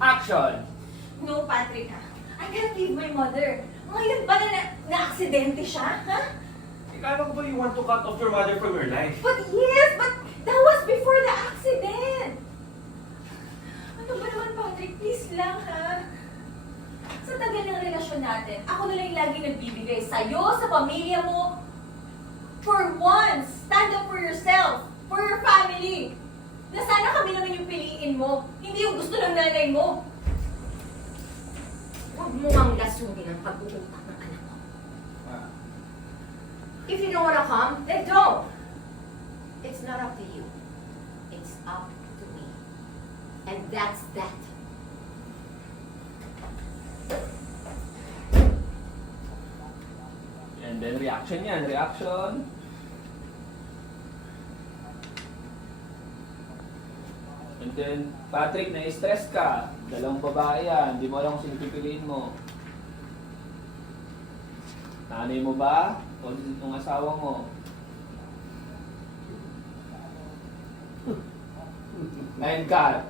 Action! No, Patrick, ha? I can't leave my mother. Ngayon ba na-aksidente siya, ha? Ikala ko ba you want to cut off your mother from your life? But yes, but that was before the accident. Ano ba naman, Patrick? Please lang, ha? Sa tagal ng relasyon natin, ako na lang yung lagi nagbibigay sa'yo, sa pamilya mo. For once, stand up for yourself, for your family. Na sana kami naman yung piliin mo, hindi yung gusto ng nanay mo. Huwag mo ang lasungin ang pag-uutak ng anak ko. If you don't wanna come, then don't. It's not up to you. It's up to me. And that's that. And then reaction yan, reaction. And then, Patrick, na-stress ka. Dalawang babae yan. Hindi mo alam kung sino pipiliin mo. Nanay mo ba? O yung asawa mo? And cut.